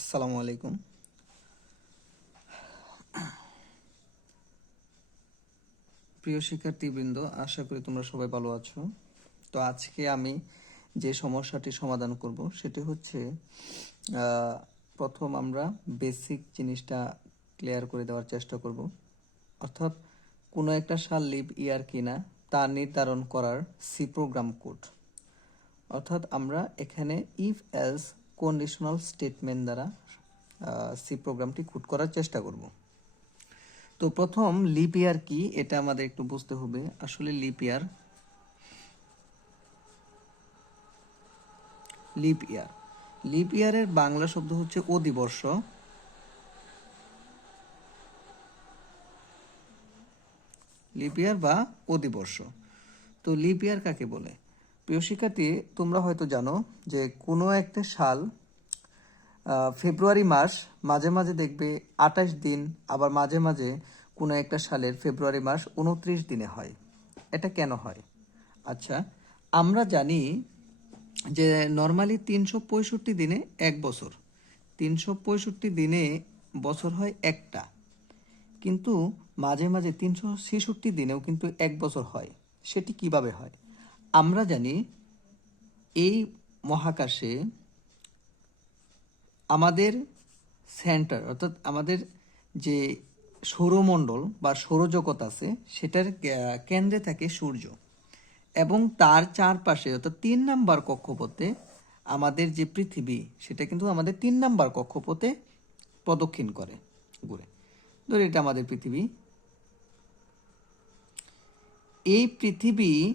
আসসালামু আলাইকুম। প্রিয় শিক্ষার্থীবৃন্দ, আশা করি তোমরা সবাই ভালো আছো। তো আজকে আমি যে সমস্যাটি সমাধান করব, সেটি হচ্ছে প্রথম আমরা বেসিক জিনিসটা ক্লিয়ার করে দেওয়ার চেষ্টা করব। অর্থাৎ কোনো একটা সাল লিভ ইয়ার কিনা, তা নির্ধারণ করার সি প্রোগ্রাম কোড অর্থাৎ আমরা এখানে ইফ এলস কন্ডিশনাল স্টেটমেন্ট দ্বারা সি প্রোগ্রামটি কোড করার চেষ্টা করব। তো প্রথম লিপ ইয়ার কি, এটা আমাদের একটু বুঝতে হবে। আসলে leap year leap year leap ইয়ারের বাংলা শব্দ হচ্ছে অধিবর্ষ। লিপ ইয়ার বা অধিবর্ষ। তো লিপ ইয়ার কাকে বলে? প্রিয় শিক্ষার্থী, তোমরা হয়তো জানো যে কোনো একটা সাল ফেব্রুয়ারি মাস মাঝে মাঝে দেখবে আঠাশ দিন, আবার মাঝে মাঝে কোনো একটা সালের ফেব্রুয়ারি মাস উনত্রিশ দিনে হয়। এটা কেন হয়? আচ্ছা আমরা জানি যে নর্মালি তিনশো পঁয়ষট্টি দিনে এক বছর। তিনশো পঁয়ষট্টি দিনে বছর হয় একটা। কিন্তু মাঝে মাঝে তিনশো ছেষট্টি দিনেও কিন্তু এক বছর হয়। সেটি কীভাবে হয়? আমরা জানি এই মহাকাশে আমাদের সেন্টার, অর্থাৎ আমাদের যে সৌরমণ্ডল বা সৌরজগৎ আছে, সেটার কেন্দ্রে থাকে সূর্য। এবং তার চারপাশে, অর্থাৎ তিন নাম্বার কক্ষপথে আমাদের যে পৃথিবী, সেটা কিন্তু আমাদের তিন নাম্বার কক্ষপথে প্রদক্ষিণ করে, ঘুরে। ধরে এটা আমাদের পৃথিবী। এই পৃথিবী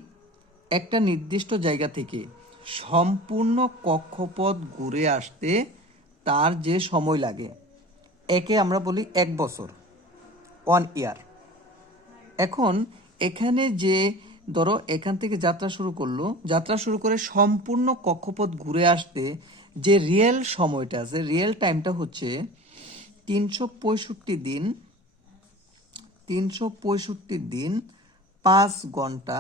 একটা নির্দিষ্ট জায়গা থেকে সম্পূর্ণ কক্ষপথ ঘুরে আসতে তার যে সময় লাগে। একে আমরা বলি এক বছর ওয়ান ইয়ার এখন এখানে যে, ধরো এখান থেকে যাত্রা শুরু করল, যাত্রা শুরু করে সম্পূর্ণ কক্ষপথ ঘুরে আসতে যে রিয়েল সময়টা আছে রিয়েল টাইমটা হচ্ছে তিনশো পঁয়ষট্টি দিন, তিনশো পঁয়ষট্টি দিন পাঁচ ঘণ্টা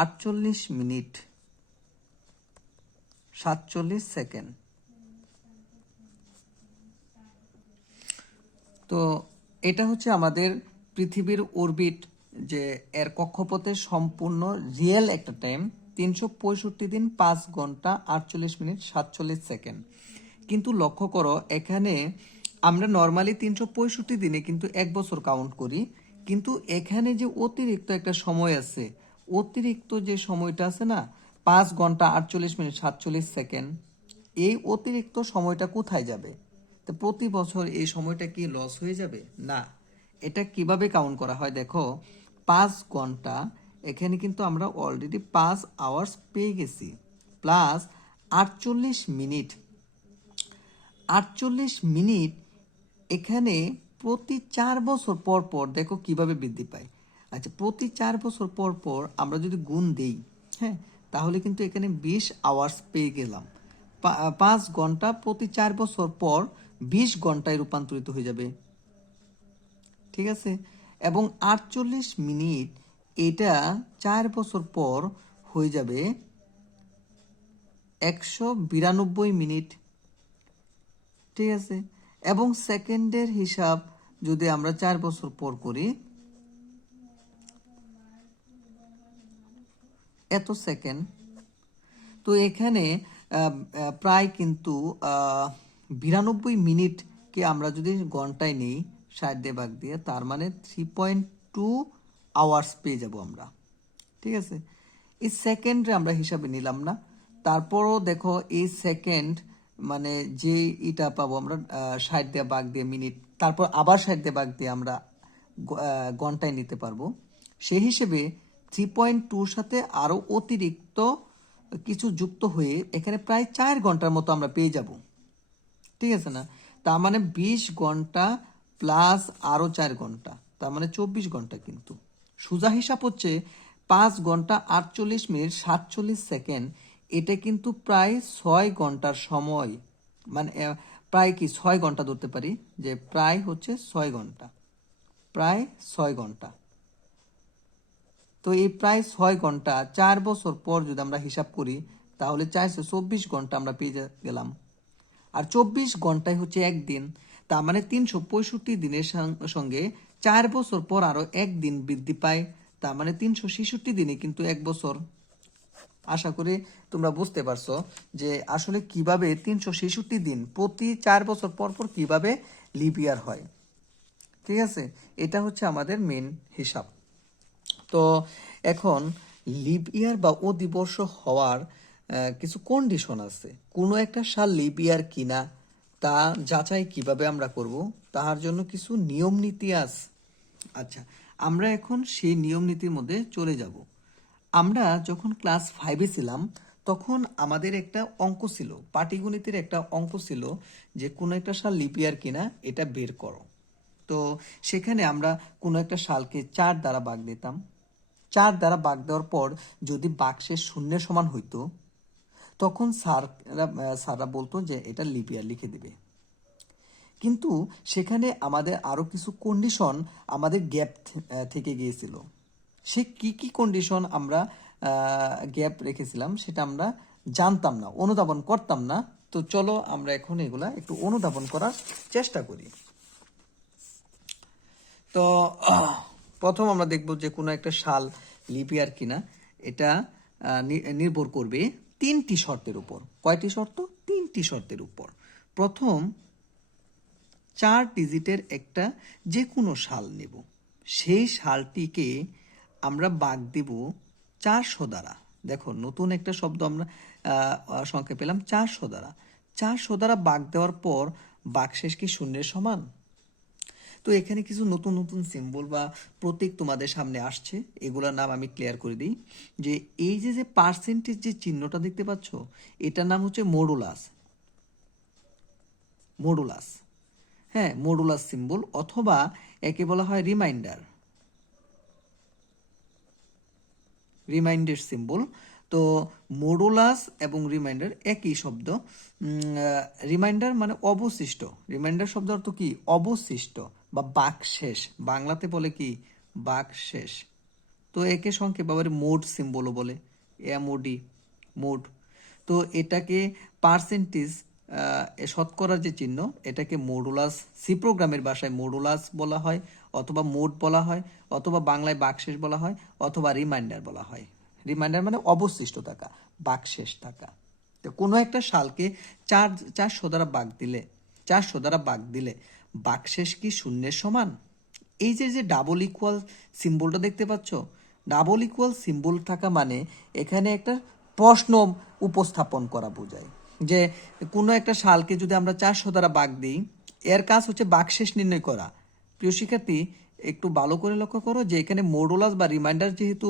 আটচল্লিশ মিনিট। সাতচল্লিশ সেকেন্ড। তো এটা হচ্ছে আমাদের পৃথিবীর অরবিট, যে এর কক্ষপথের সম্পূর্ণ রিয়েল একটা টাইম তিনশো পঁয়ষট্টি দিন পাঁচ ঘণ্টা আটচল্লিশ মিনিট সাতচল্লিশ সেকেন্ড। কিন্তু লক্ষ্য করো, এখানে আমরা নর্মালি তিনশো পঁয়ষট্টি দিনে কিন্তু এক বছর কাউন্ট করি, কিন্তু এখানে যে অতিরিক্ত একটা সময় আছে অতিরিক্ত যে সময়টা আছে না, পাঁচ ঘণ্টা আটচল্লিশ মিনিট, সাতচল্লিশ সেকেন্ড, এই অতিরিক্ত সময়টা কোথায় যাবে? তো প্রতি বছর এই সময়টা কি লস হয়ে যাবে? না। এটা কীভাবে কাউন্ট করা হয়? দেখো, পাঁচ ঘণ্টা, এখানে কিন্তু আমরা অলরেডি পাঁচ আওয়ার্স পেয়ে গেছি। প্লাস আটচল্লিশ মিনিট। আটচল্লিশ মিনিট এখানে প্রতি চার বছর পর পর দেখো কীভাবে বৃদ্ধি পায়। আচ্ছা প্রতি চার বছর পর পর আমরা যদি গুণ দেই হ্যাঁ তাহলে কিন্তু এখানে বিশ আওয়ার্স পেয়ে গেলাম। পাঁচ ঘণ্টা প্রতি চার বছর পর বিশ ঘন্টায় রূপান্তরিত হয়ে যাবে। ঠিক আছে? এবং আটচল্লিশ মিনিট এটা চার বছর পর হয়ে যাবে একশো বিরানব্বই মিনিট। ঠিক আছে? এবং সেকেন্ডের হিসাব যদি আমরা চার বছর পর করি এত সেকেন্ড। তো এখানে প্রায় কিন্তু বিরানব্বই মিনিটকে আমরা যদি ঘন্টায় নেই, ষাট দিয়ে ভাগ দিয়ে, তার মানে থ্রি পয়েন্ট টু আওয়ার্স পেয়ে যাব আমরা। ঠিক আছে? এই সেকেন্ডে আমরা হিসাবে নিলাম না। তারপরও দেখো, এই সেকেন্ড মানে যে এটা পাবো আমরা ষাট দিয়ে ভাগ দিয়ে মিনিট, তারপর আবার ষাট দিয়ে ভাগ দিয়ে আমরা ঘন্টায় নিতে পারব। সেই হিসেবে থ্রি পয়েন্ট টুর সাথে আরও অতিরিক্ত কিছু যুক্ত হয়ে এখানে প্রায় চার ঘণ্টার মতো আমরা পেয়ে যাব। ঠিক আছে না? তার মানে বিশ ঘণ্টা প্লাস আরও চার ঘণ্টা। তার মানে চব্বিশ ঘণ্টা কিন্তু। সোজা হিসাব হচ্ছে পাঁচ ঘণ্টা আটচল্লিশ মিনিট সাতচল্লিশ সেকেন্ড। এটা কিন্তু প্রায় ছয় ঘণ্টার সময়। মানে প্রায় কি ছয় ঘণ্টা ধরতে পারি? যে প্রায় হচ্ছে ছয় ঘণ্টা। প্রায় ছয় ঘণ্টা। তো এই প্রায় ছয় ঘণ্টা, চার বছর পর যদি আমরা হিসাব করি, তাহলে চারশো চব্বিশ ঘণ্টা আমরা পেয়ে গেলাম। আর চব্বিশ ঘন্টায় হচ্ছে একদিন, তার মানে তিনশো পঁয়ষট্টি দিনের সঙ্গে চার বছর পর আরও একদিন বৃদ্ধি পায়, তার মানে তিনশো ছেষট্টি দিনে কিন্তু এক বছর। আশা করি তোমরা বুঝতে পারছ যে আসলে কীভাবে তিনশো ছেষট্টি দিন প্রতি চার বছর পর পর কীভাবে লিপ ইয়ার হয়। ঠিক আছে? এটা হচ্ছে আমাদের মেন হিসাব। তো এখন লিপ ইয়ার বা অধিবর্ষ হওয়ার কিছু কন্ডিশন আছে। কোনো একটা সাল লিপ ইয়ার কিনা, তা যাচাই কীভাবে আমরা করব, তাহার জন্য কিছু নিয়ম নীতি আছে। আচ্ছা আমরা এখন সেই নিয়ম নীতির মধ্যে চলে যাব। আমরা যখন ক্লাস ফাইভে ছিলাম, তখন আমাদের একটা অঙ্ক ছিল, পাটিগণিতের একটা অঙ্ক ছিল যে কোনো একটা সাল লিপ ইয়ার কিনা, এটা বের করো। তো সেখানে আমরা কোনো একটা সালকে চার দ্বারা ভাগ দিতাম। চার দ্বারা বাঘ দেওয়ার পর যদি বাক্সের শূন্যের সমান হইতো, তখন স্যাররা স্যাররা বলতো যে এটা লিপিয়ার লিখে দিবে। কিন্তু সেখানে আমাদের আরও কিছু কন্ডিশন আমাদের গ্যাপ থেকে গিয়েছিল। সে কি কি কন্ডিশন আমরা গ্যাপ রেখেছিলাম সেটা আমরা জানতাম না, অনুধাবন করতাম না। তো চলো আমরা এখন এগুলা একটু অনুধাবন করার চেষ্টা করি। তো প্রথম আমরা দেখব যে কোনো একটা সাল লিপিয়ার কিনা এটা আহ, নি- নির্ভর করবে তিনটি শর্তের উপর। কয়টি শর্ত? তিনটি শর্তের উপর। প্রথম চার ডিজিটের একটা যে কোনো সাল নেব। সেই সালটিকে আমরা বাগ দেব চারশো দ্বারা। দেখো নতুন একটা শব্দ আমরা সংখ্যা পেলাম চারশো দ্বারা। চারশো দ্বারা বাগ দেওয়ার পর বাকশেষ কি শূন্যের সমান? তো এখানে কিছু নতুন নতুন সিম্বল বা প্রতীক তোমাদের সামনে আসছে। এগুলোর নাম আমি ক্লিয়ার করে দিই। যে এই যে যে পার্সেন্টেজ যে চিহ্নটা দেখতে পাচ্ছ, এটার নাম হচ্ছে মডুলাস মডুলাস হ্যাঁ মডুলাস সিম্বল অথবা একে বলা হয় রিমাইন্ডার রিমাইন্ডার সিম্বল তো মডুলাস এবং রিমাইন্ডার একই শব্দ। রিমাইন্ডার মানে অবশিষ্ট। রিমাইন্ডার শব্দ অর্থ কি? অবশিষ্ট। বা বাকশেষ বাংলাতে বলে কি? বাকশেষ তো একে সংক্ষেপ আবার মোড সিম্বলও বলে। এমওডি মোড তো এটাকে পার্সেন্টেজ শতকরার যে চিহ্ন, এটাকে মোডুলাস সি প্রোগ্রামের ভাষায় মডুলাস বলা হয়, অথবা মোড বলা হয়, অথবা বাংলায় বাকশেষ বলা হয়, অথবা রিমাইন্ডার বলা হয়। রিমাইন্ডার মানে অবশিষ্ট থাকা বাকশেষ থাকা। তো কোনো একটা সালকে চার, চারশো দ্বারা বাগ দিলে, চারশো দ্বারা বাগ দিলে বাকশেষ কি শূন্যের সমান? এই যে যে ডাবল ইকুয়াল সিম্বলটা দেখতে পাচ্ছ ডাবল ইকুয়াল সিম্বল থাকা মানে এখানে একটা প্রশ্ন উপস্থাপন করা বোঝায়। যে কোনো একটা সালকে যদি আমরা চারশো দ্বারা বাঘ দিই, এর কাজ হচ্ছে বাকশেষ নির্ণয় করা। প্রিয় শিক্ষার্থী, একটু ভালো করে লক্ষ্য করো যে এখানে মডুলাস বা রিমাইন্ডার যেহেতু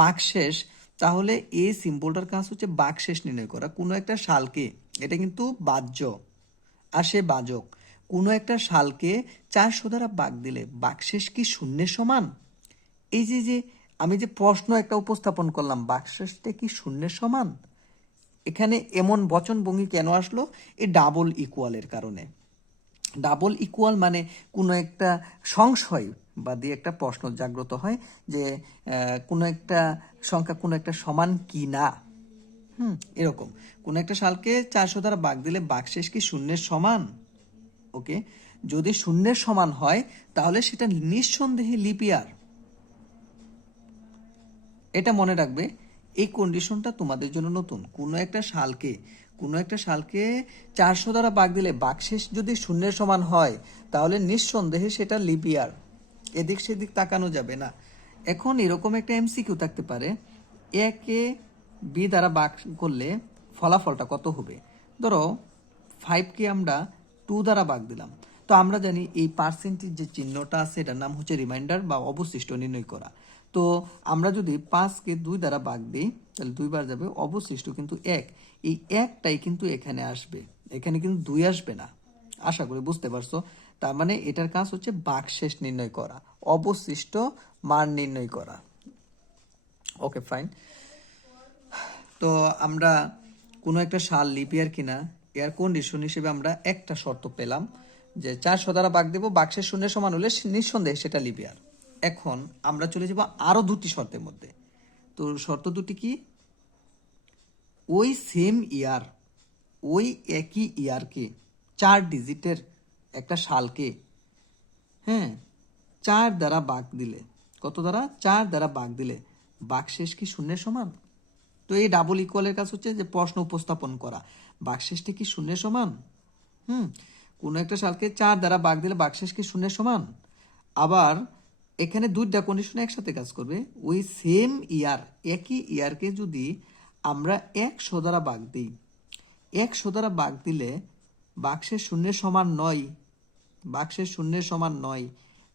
বাকশেষ তাহলে এই সিম্বলটার কাজ হচ্ছে বাকশেষ নির্ণয় করা, কোনো একটা সালকে। এটা কিন্তু বাহ্য আসে বাজক কোনো একটা সালকে চারশো দ্বারা বাগ দিলে বাকশেষ কি শূন্যের সমান? এই যে যে আমি যে প্রশ্ন একটা উপস্থাপন করলাম বাকশেষটা কি শূন্যের সমান? এখানে এমন বচন বচনভঙ্গি কেন আসলো? এই ডাবল ইকুয়ালের কারণে। ডাবল ইকুয়াল মানে কোনো একটা সংশয় বা দিয়ে একটা প্রশ্ন জাগ্রত হয় যে কোনো একটা সংখ্যা কোনো একটা সমান কি না? হুম, এরকম। কোনো একটা সালকে চারশো দ্বারা বাগ দিলে বাকশেষ কি শূন্যের সমান? ওকে? যদি শূন্যের সমান হয়, তাহলে সেটা নিঃসন্দেহে লিপিয়ার এটা মনে রাখবে, এই কন্ডিশনটা তোমাদের জন্য নতুন। কোনো একটা সালকে, কোনো একটা সালকে চারশো দ্বারা বাঘ দিলে, বাকশেষ যদি শূন্যের সমান হয়, তাহলে নিঃসন্দেহে সেটা লিপিয়ার এদিক সেদিক তাকানো যাবে না। এখন এরকম একটা এমসিকিউ থাকতে পারে, একে বি দ্বারা বাক করলে ফলাফলটা কত হবে? ধরো ফাইভকে আমরা টু দ্বারা বাগ দিলাম। তো আমরা জানি এই পার্সেন্টেজ যে চিহ্নটা আছে, এটার নাম হচ্ছে রিমাইন্ডার বা অবশিষ্ট নির্ণয় করা। তো আমরা যদি পাঁচকে দুই দ্বারা বাগ দিই, তাহলে দুইবার যাবে অবশিষ্ট কিন্তু এক। এই একটাই কিন্তু এখানে আসবে। এখানে কিন্তু দুই আসবে না। আশা করি বুঝতে পারছ? তার মানে এটার কাজ হচ্ছে বাকশেষ নির্ণয় করা। অবশিষ্ট মান নির্ণয় করা। ওকে ফাইন তো আমরা কোনো একটা সাল লিপিয়ার কিনা এয়ার কন্ডিশন হিসেবে আমরা একটা শর্ত পেলাম যে চারশো দ্বারা বাঘ দেবো বাক্সের শূন্যের সমান হলে নিঃসন্দেহে সেটা লিপিয়ার এখন আমরা চলে যাব আরও দুটি শর্তের মধ্যে। তো শর্ত দুটি কি? ওই সেম ইয়ার ওই একই ইয়ারকে চার ডিজিটের একটা সালকে হ্যাঁ চার দ্বারা বাঘ দিলে। কত দ্বারা? চার দ্বারা বাঘ দিলে। বাঘ শেষ কি শূন্যের সমান? তো এই ডাবল ইকুয়ালের কাজ হচ্ছে যে প্রশ্ন উপস্থাপন করা। বাঘ শেষটি কি শূন্যের সমান? হুম, কোনো একটা সালকে চার দ্বারা বাঘ দিলে বাঘ শেষ কি শূন্যের সমান? আবার এখানে দুইটা কন্ডিশন একসাথে কাজ করবে। ওই সেম ইয়ার একই ইয়ারকে যদি আমরা একশো দ্বারা বাঘ দিই, একশো দ্বারা বাঘ দিলে বাক্সের শূন্যের সমান নয়। বাক্সের শূন্যের সমান নয়।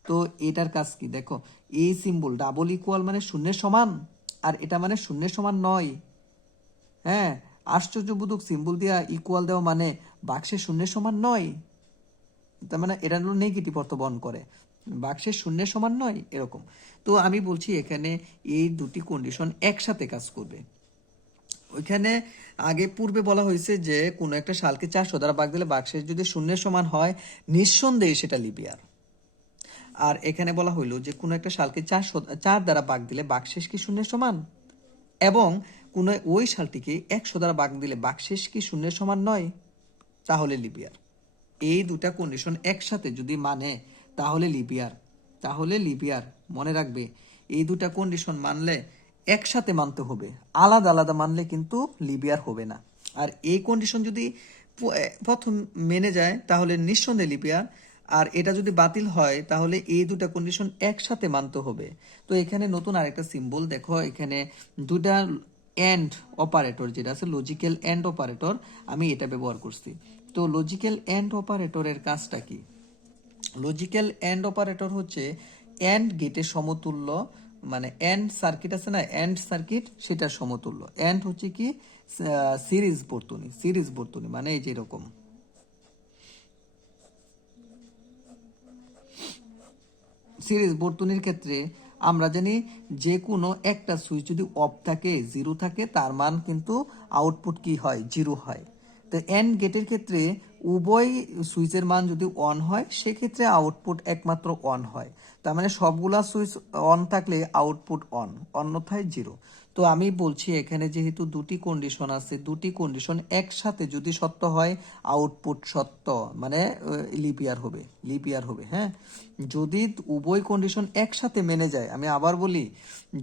তো এটার কাজ কি? দেখো, এই সিম্বল ডাবল ইকুয়াল মানে শূন্যের সমান। আর এটা মানে শূন্যের সমান নয়। হ্যাঁ আশ্চর্যবোধক সিম্বল দেওয়া ইকুয়াল দেওয়া মানে বাক্সের শূন্যের সমান নয়। তার মানে এটা হলো নেগেটিভ অর্থ বহন করে। বাক্সের শূন্যের সমান নয়, এরকম। তো আমি বলছি এখানে এই দুটি কন্ডিশন একসাথে কাজ করবে। ওইখানে আগে পূর্বে বলা হয়েছে যে কোনো একটা সালকে চারশো দ্বারা বাঘ দিলে বাক্সের যদি শূন্যের সমান হয়, নিঃসন্দেহে সেটা লিবিয়ার। আর এখানে বলা হইল যে, কোনো একটা সালকে চারশো চার দ্বারা বাঘ দিলে বাকশেষ কি শূন্যের সমান? এবং কোনো ওই সালটিকে একশো দ্বারা বাঘ দিলে বাকশেষ কি শূন্যের সমান নয়? তাহলে লিবিয়ার। এই দুটা কন্ডিশন একসাথে যদি মানে তাহলে লিবিয়ার। তাহলে লিবিয়ার, মনে রাখবে, এই দুটা কন্ডিশন মানলে একসাথে মানতে হবে। আলাদা আলাদা মানলে কিন্তু লিবিয়ার হবে না। আর এই কন্ডিশন যদি প্রথম মেনে যায়, তাহলে নিঃসন্দেহে লিবিয়ার আর এটা যদি বাতিল হয়, তাহলে এই দুটা কন্ডিশন একসাথে মানতে হবে। তো এখানে নতুন আরেকটা সিম্বল দেখো, এখানে দুটা এন্ড অপারেটর যেটা আছে লজিক্যাল এন্ড অপারেটর আমি এটা ব্যবহার করছি। তো লজিক্যাল এন্ড অপারেটরের কাজটা কি? লজিক্যাল এন্ড অপারেটর হচ্ছে এন্ড গেটের সমতুল্য মানে এন্ড সার্কিট আছে না এন্ড সার্কিট সেটা সমতুল্য। এন্ড হচ্ছে কি সিরিজ বর্তনী সিরিজ বর্তনী মানে এই যে সিরিজ বর্তনীর ক্ষেত্রে আমরা জানি যে কোনো একটা সুইচ যদি অফ থাকে জিরো থাকে, তার মান কিন্তু আউটপুট কি হয়? জিরো হয়। তো এন্ড গেটের ক্ষেত্রে উভয় সুইচের মান যদি অন হয়, সেক্ষেত্রে আউটপুট একমাত্র অন হয়। তার মানে সবগুলা সুইচ অন থাকলে আউটপুট অন অন্যথায় জিরো তো আমি বলছি, এখানে যেহেতু দুটি কন্ডিশন আছে, দুটি কন্ডিশন একসাথে যদি সত্য হয় আউটপুট সত্য মানে লিপিয়ার হবে লিপিয়ার হবে হ্যাঁ? যদি উভয় কন্ডিশন একসাথে মেনে যায়, আমি আবার বলি,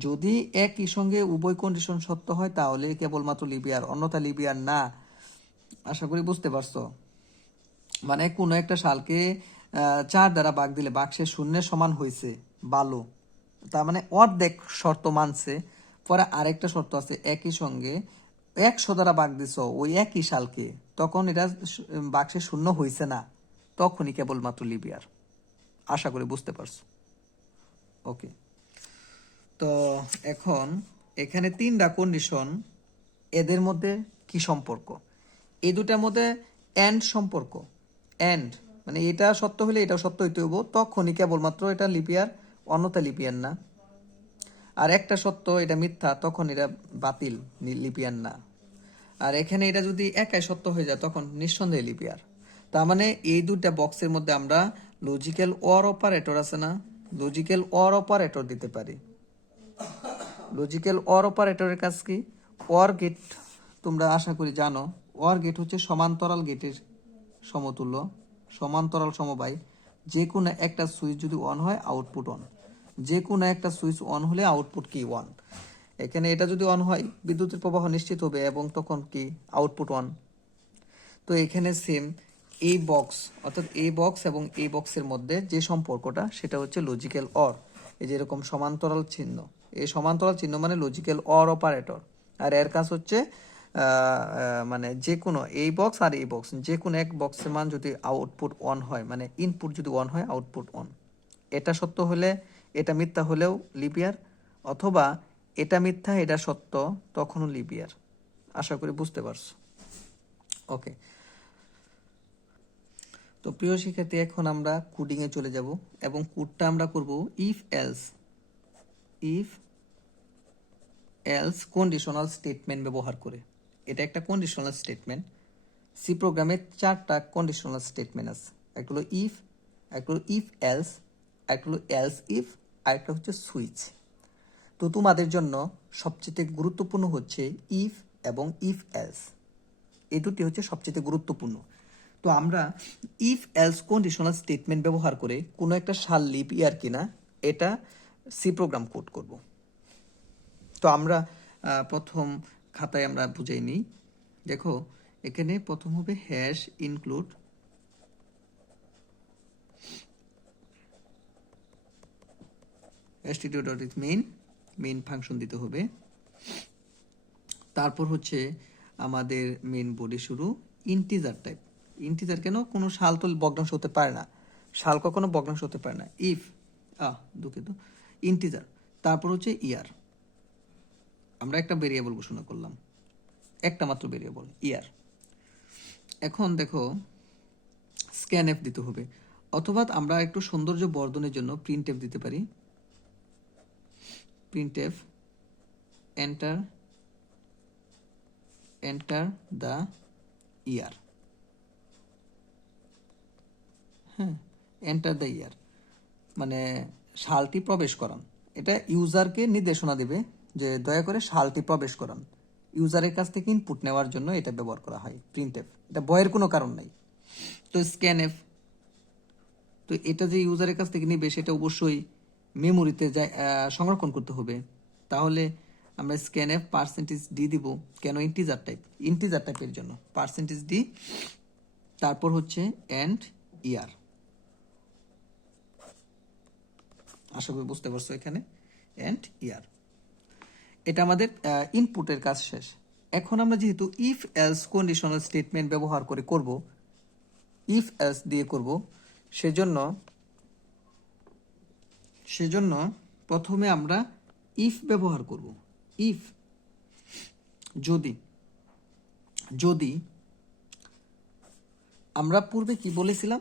যদি একই সঙ্গে উভয় কন্ডিশন সত্য হয়, তাহলে কেবলমাত্র লিপিয়ার অন্যথা লিপিয়ার না। আশা করি বুঝতে পারছ? মানে কোনো একটা সালকে চার দ্বারা বাঘ দিলে বাক্সের শূন্যের সমান হয়েছে বালো। তার মানে অর্ধেক শর্ত মানছে, পরে আরেকটা শর্ত আছে, একই সঙ্গে একশো দ্বারা বাঘ দিছ ওই একই সালকে তখন এটা বাক্সে শূন্য হয়েছে না। তখনই কেবলমাত্র লিবিয়ার। আশা করি বুঝতে পারছ। ওকে। তো এখন এখানে তিনটা কন্ডিশন, এদের মধ্যে কি সম্পর্ক? এই দুটার মধ্যে এন্ড সম্পর্ক। এন্ড মানে এটা সত্য হলে এটা সত্য হইতে হইব। তখনই কেবলমাত্র এটা লিপিয়ার অন্যতা লিপিয়ার না। আর একটা সত্য, এটা মিথ্যা, তখন এটা বাতিল লিপিয়ার না। আর এখানে এটা যদি একাই সত্য হয়ে যায়, তখন নিঃসন্দেহে লিপিয়ার তার মানে এই দুটা বক্সের মধ্যে আমরা লজিক্যাল অর অপারেটর আছে না লজিক্যাল অর অপারেটর দিতে পারি। লজিক্যাল অর অপারেটরের কাজ কি? অর গেট তোমরা আশা করি জানো। অর গেট হচ্ছে সমান্তরাল গেটের সমতুল্য, সমান্তরাল সমবায়। যে কোনো একটা সুইচ যদি অন হয় আউটপুট অন যে কোনো একটা সুইচ অন হলে আউটপুট কি ওয়ান এখানে এটা যদি অন হয়, বিদ্যুতের প্রবাহ নিশ্চিত হবে এবং তখন কি? আউটপুট অন তো এখানে সেম এই বক্স অর্থাৎ এই বক্স এবং এই বক্সের মধ্যে যে সম্পর্কটা, সেটা হচ্ছে লজিক্যাল অর এই যে এরকম সমান্তরাল চিহ্ন। এই সমান্তরাল চিহ্ন মানে লজিক্যাল অর অপারেটর আর এর কাজ হচ্ছে মানে যে কোনো এই বক্স আর এই বক্স যে কোনো এক বক্সের মান যদি আউটপুট অন হয় মানে ইনপুট যদি অন হয় আউটপুট অন এটা সত্য হলে, এটা মিথ্যা হলেও লিপিয়ার অথবা এটা মিথ্যা, এটা সত্য, তখনও লিপিয়ার আশা করি বুঝতে পারছ। ওকে তো প্রিয় শিক্ষার্থী, এখন আমরা কোডিং এ চলে যাব, এবং কোডটা আমরা করব if else if else conditional statement ব্যবহার করে। এটা একটা কন্ডিশনাল স্টেটমেন্ট সি প্রোগ্রামে চারটা কন্ডিশনাল স্টেটমেন্ট আছে। একটা হলো ইফ একটা হলো ইফ এলস একটা হলো এলস ইফ আর একটা হচ্ছে সুইচ তো তোমাদের জন্য সবচেয়ে গুরুত্বপূর্ণ হচ্ছে ইফ এবং ইফ এলস এই দুটি হচ্ছে সবচেয়ে গুরুত্বপূর্ণ। তো আমরা ইফ এলস কন্ডিশনাল স্টেটমেন্ট ব্যবহার করে কোনো একটা সাল লিপ ইয়ার কিনা, এটা সি প্রোগ্রাম কোড করব। তো আমরা প্রথম খাতায় আমরা বুঝাই নিই। দেখো, এখানে প্রথম হবে hash include stdio dot h main main function দিতে হবে। তারপর হচ্ছে আমাদের মেইন বডি শুরু ইন্টিজার টাইপ ইন্টিজার কেন? কোনো শাল তো ভগ্নাংশ হতে পারে না। শাল কখনো ভগ্নাংশ হতে পারে না। ইফ আহ, দুঃখিত। ইন্টিজার তারপর হচ্ছে ইয়ার আমরা একটা ভেরিয়েবল ঘোষণা করলাম। একটা মাত্র ভেরিয়েবল ইয়ার এখন দেখো স্ক্যান এফ দিতে হবে। অথবা আমরা একটু সৌন্দর্য বর্ধনের জন্য প্রিন্ট এফ দিতে পারি। printf enter enter the year হ্যাঁ এন্টার দ্য ইয়ার মানে সালটি প্রবেশ করান। এটা ইউজারকে নির্দেশনা দেবে। যে দয়া করে সালটি প্রবেশ করান। ইউজারের কাছ থেকে ইনপুট নেওয়ার জন্য এটা ব্যবহার করা হয় প্রিন্ট এফ এটা বয়ের কোনো কারণ নাই। তো স্ক্যান এফ তো এটা যে ইউজারের কাছ থেকে নিবে সেটা অবশ্যই মেমোরিতে সংরক্ষণ করতে হবে। তাহলে আমরা স্ক্যান এফ পার্সেন্টেজ ডি দিব। কেন? ইন্টিজার টাইপ ইন্টিজার টাইপের জন্য। পার্সেন্টেজ ডি তারপর হচ্ছে অ্যান্ড ইয়ার আশা করি বুঝতে পারছ এখানে। অ্যান্ড ইয়ার এটা আমাদের ইনপুটের কাজ শেষ। এখন আমরা যেহেতু ইফ এলস কন্ডিশনাল স্টেটমেন্ট ব্যবহার করে করব ইফ এলস দিয়ে করব, সেজন্য সেজন্য প্রথমে আমরা ইফ ব্যবহার করব। ইফ যদি যদি আমরা পূর্বে কি বলেছিলাম?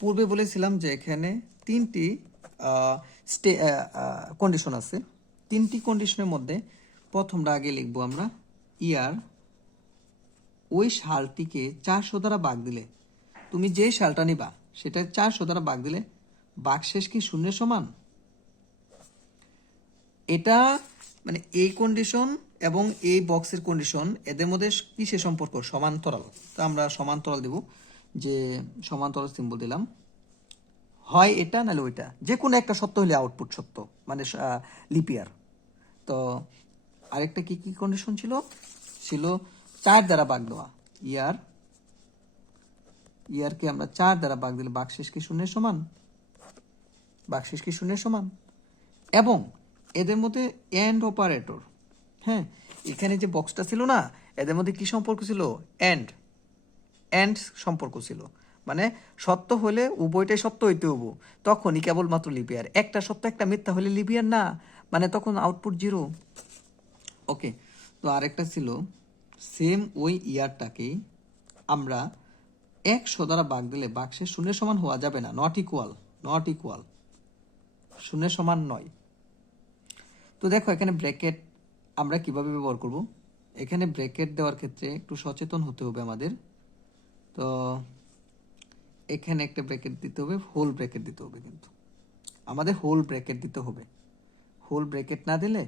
পূর্বে বলেছিলাম যে এখানে তিনটি কন্ডিশন আছে। তিনটি কন্ডিশনের মধ্যে প্রথমটা আগে লিখব আমরা। ইয়ার ওই শালটিকে চারশো দ্বারা বাগ দিলে। তুমি যে শালটা নিবা, সেটা চারশো দ্বারা বাগ দিলে। বাকশেষ কি শূন্যের সমান? এটা মানে এই কন্ডিশন এবং এই বক্সের কন্ডিশন এদের মধ্যে কিসের সম্পর্ক? সমান্তরাল। তো আমরা সমান্তরাল দেব, যে সমান্তরাল সিম্বল দিলাম। হয় এটা, নাহলে ওইটা। যে কোনো একটা সত্য হলে আউটপুট সত্য মানে লিপিয়ার তো আরেকটা কি কি কন্ডিশন ছিল? ছিল চার দ্বারা বাঘ দেওয়া। ইয়ার, ইয়ারকে আমরা চার দ্বারা বাঘ দিলে বাকশেষ কি শূন্যের সমান? বাকশেষ কি শূন্যের সমান? এবং এদের মধ্যে এন্ড অপারেটর হ্যাঁ এখানে যে বক্সটা ছিল না, এদের মধ্যে কি সম্পর্ক ছিল? এন্ড এন্ড সম্পর্ক ছিল। মানে সত্য হলে উভয়টাই সত্য হইতে হব তখনই কেবলমাত্র লিপিয়ার। একটা সত্য, একটা মিথ্যা হলে লিপিয়ার না। মানে তখন আউটপুট জিরো ওকে তো আরেকটা ছিল সেম ওই ইয়ারটাকেই আমরা একশো দ্বারা বাঘ দিলে বাক্সের শূন্যের সমান হওয়া যাবে না নট ইকুয়াল নট ইকুয়াল শূন্যের সমান নয়। তো দেখো, এখানে ব্র্যাকেট আমরা কীভাবে ব্যবহার করব? এখানে ব্র্যাকেট দেওয়ার ক্ষেত্রে একটু সচেতন হতে হবে আমাদের। তো এখানে একটা ব্র্যাকেট দিতে হবে হোল ব্র্যাকেট দিতে হবে কিন্তু। আমাদের হোল ব্র্যাকেট দিতে হবে। হোল ব্রেকেট না দিলে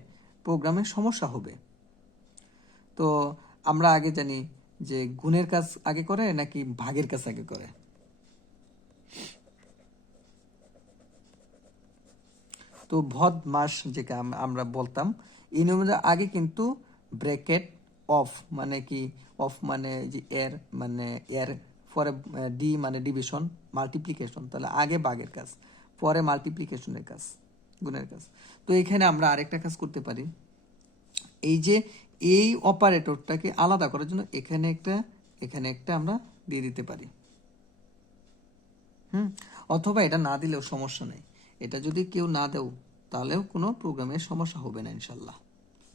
প্রোগ্রামের সমস্যা হবে। তো আমরা আগে জানি যে গুণের কাজ আগে করে নাকি ভাগের কাজ আগে করে। তো ভদ মাস যেটা আমরা বলতাম, এই নিয়মের আগে কিন্তু ব্র্যাকেট অফ মানে কি, অফ মানে যে এর মানে এর, পরে ডি মানে ডিভিশন, মাল্টিপ্লিকেশন, তাহলে আগে বাগের কাজ, পরে মাল্টিপ্লিকেশনের কাজ। গুণের কাজ। তো এখানে আমরা আরেকটা কাজ করতে পারি। এই যে এই অপারেটরটাকে আলাদা করার জন্য এখানে একটা এখানে একটা আমরা দিয়ে দিতে পারি। হুম? অথবা এটা না দিলেও সমস্যা নেই। এটা যদি কেউ না দেও, তাহলেও কোনো প্রোগ্রামের সমস্যা হবে না ইনশাল্লাহ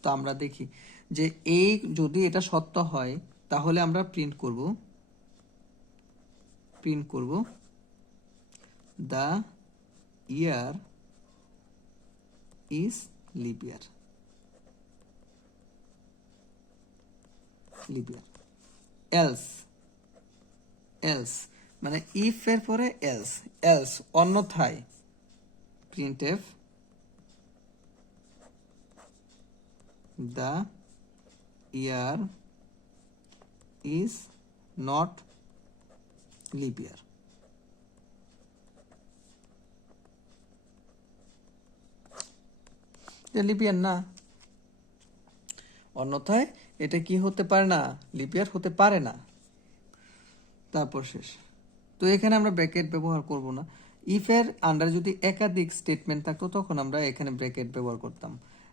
তো আমরা দেখি যে এই যদি এটা সত্য হয়, তাহলে আমরা প্রিন্ট করব। প্রিন্ট করব। The year is leap year leap year else else মানে ইফ এর পরে এলস এলস অন্যথায়. Printf the year is not leap year leap year না। অন্যথায় এটা কি হতে পারে না? লিপ ইয়ার হতে পারে না। তারপর শেষ। তো এখানে আমরা ব্র্যাকেট ব্যবহার করব না। ইফের আন্ডার যদি একাধিক স্টেটমেন্ট থাকতো, তখন আমরা এখানে ব্র্যাকেট ব্যবহার করতাম।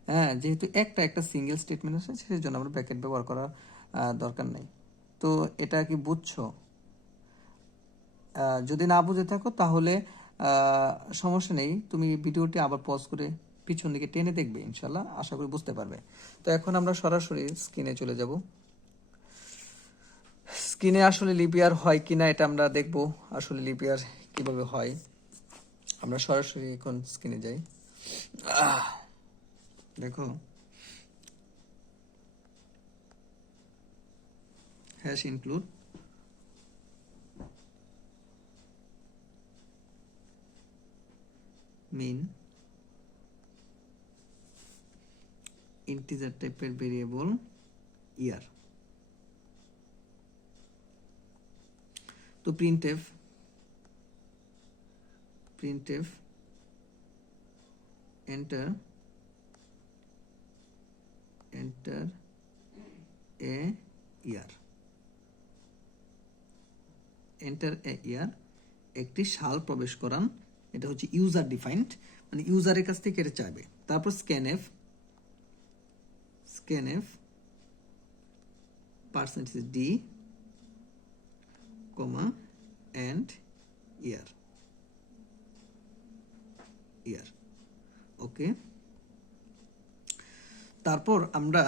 হ্যাঁ যেহেতু একটা একটা সিঙ্গেল স্টেটমেন্ট আছে সেই জন্য আমরা ব্র্যাকেট ব্যবহার করার দরকার নেই। তো এটা কি বুঝছ? যদি না বুঝে থাকো, তাহলে সমস্যা নেই। তুমি ভিডিওটি আবার পজ করে পিছন দিকে টেনে দেখবে ইনশাল্লাহ আশা করি বুঝতে পারবে। তো এখন আমরা সরাসরি স্ক্রিনে চলে যাব। স্ক্রিনে আসলে লিপিয়ার হয় কিনা এটা আমরা দেখব, আসলে লিপিয়ার কীভাবে হয়। আমরা সরাসরি এখন স্ক্রিনে যাই। দেখো। হ্যাশ ইনক্লুড মেইন ইন্টিজার টাইপের ভেরিয়েবল ইয়ার তো printf printf enter enter a year enter a year একটি সাল প্রবেশ করান, এটা হচ্ছে ইউজার ডিফাইন্ড মানে ইউজারের কাছ থেকে এটা চাইবে। তারপর scanf scanf percentage D comma and year year okay তারপর আমরা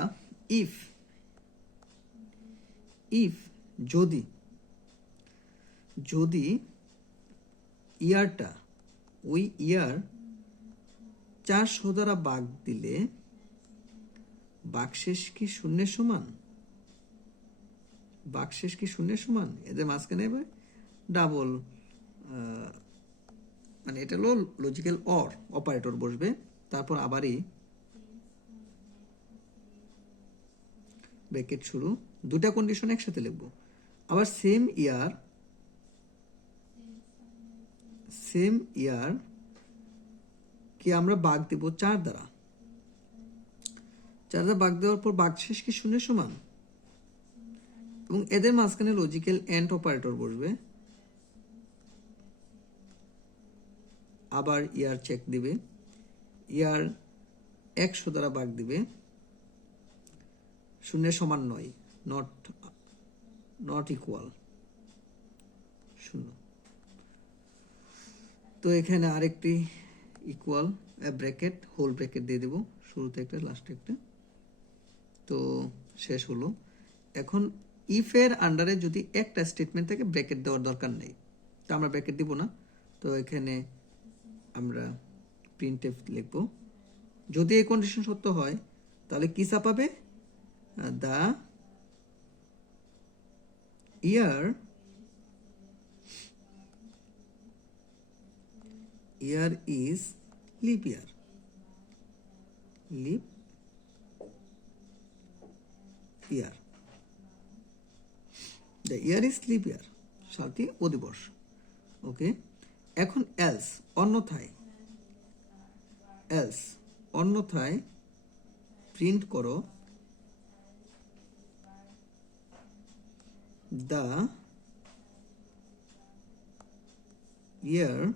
ইফ ইফ যদি যদি ইয়ারটা ওই ইয়ার চারশো দ্বারা বাঘ দিলে বাকশেষ কি শূন্যের সমান? বাকশেষ কি শূন্যের সমান? এদের মাঝখানে এবার ডাবল মানে এটা হলো লজিক্যাল অর অপারেটর বসবে। তারপর আবারই ব্র্যাকেট শুরু। দুটা কন্ডিশন একসাথে লিখব। আবার সেম ইয়ার সেম ইয়ার কি আমরা বাঘ দেব চার দ্বারা। দ্বারা বাঘ দেওয়ার পর বাঘ শেষ কি শূন্যের সমান? এবং এদের মাঝখানে লজিক্যাল এন্ড অপারেটর বসবে। আবার ইয়ার চেক দিবে। ইয়ার একশো দ্বারা বাঘ দিবে। শূন্যের সমান নয় নট নট ইকুয়াল শূন্য। তো এখানে আরেকটি ইকুয়াল ব্র্যাকেট হোল ব্র্যাকেট দিয়ে দেবো। শুরুতে একটা লাস্টে একটা। তো শেষ হলো। এখন ইফের আন্ডারে যদি একটা স্টেটমেন্ট থাকে ব্র্যাকেট দেওয়ার দরকার নেই। তো আমরা ব্র্যাকেট দিব না। তো এখানে আমরা প্রিন্টএফ লিখব। যদি এই কন্ডিশন সত্য হয়, তাহলে কি চাপাবে the year year is leap year leap year the year is leap year সালটি অধিবর্ষ ওকে এখন এলস অন্যথায় এলস অন্যথায় প্রিন্ট করো the year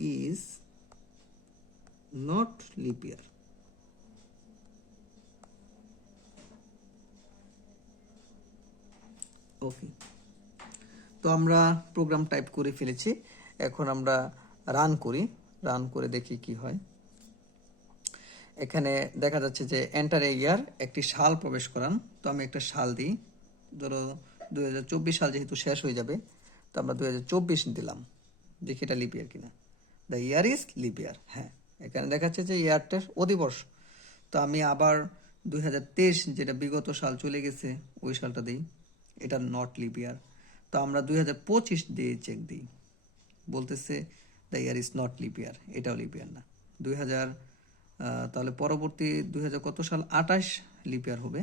is not leap year. Okay তো আমরা প্রোগ্রাম টাইপ করে ফেলেছি। এখন আমরা রান করি। রান করে দেখি কি হয়। এখানে দেখা যাচ্ছে যে এন্টার এ ইয়ার একটি সাল প্রবেশ করান। তো আমি একটা সাল দিই। ধরো দু হাজার চব্বিশ সাল যেহেতু শেষ হয়ে যাবে, তো আমরা দুই হাজার চব্বিশ দিলাম। দেখি এটা লিপ ইয়ার কিনা। The year is leap year হ্যাঁ এখানে দেখাচ্ছে যে ইয়ারটার অধিবর্ষ। তো আমি আবার দুই হাজার তেইশ যেটা বিগত সাল চলে গেছে, ওই সালটা দিই। এটা নট লিপ ইয়ার তো আমরা দুই হাজার পঁচিশ দিয়ে চেক দিই। বলতেছে the year is not leap year এটাও লিপ ইয়ার না। দুই হাজার তাহলে পরবর্তী দুই হাজার কত সাল? আঠাশ লিপিয়ার হবে।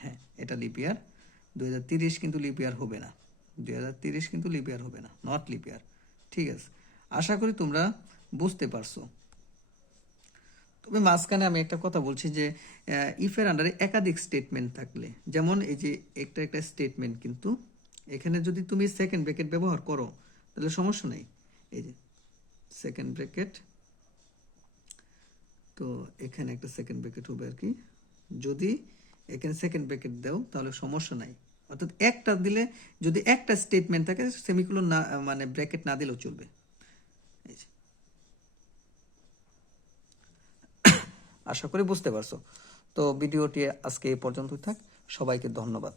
হ্যাঁ এটা লিপিয়ার দুই হাজার তিরিশ কিন্তু লিপিয়ার হবে না। দুই হাজার তিরিশ কিন্তু লিপিয়ার হবে না। নট লিপিয়ার ঠিক আছে। আশা করি তোমরা বুঝতে পারছ। তবে মাঝখানে আমি একটা কথা বলছি যে ইফের আন্ডারে একাধিক স্টেটমেন্ট থাকলে, যেমন এই যে একটা একটা স্টেটমেন্ট কিন্তু, এখানে যদি তুমি সেকেন্ড ব্র্যাকেট ব্যবহার করো, তাহলে সমস্যা নেই। এই যে সেকেন্ড ব্র্যাকেট তো এখানে একটা সেকেন্ড ব্র্যাকেট হবে আর কি। যদি এখানে সেকেন্ড ব্র্যাকেট দাও, তাহলে সমস্যা নাই। অর্থাৎ একটা দিলে যদি একটা স্টেটমেন্ট থাকে সেমিকুলো না মানে ব্র্যাকেট না দিলেও চলবে এই যে আশা করি বুঝতে পারছ। তো ভিডিওটি আজকে এই পর্যন্তই থাক। সবাইকে ধন্যবাদ।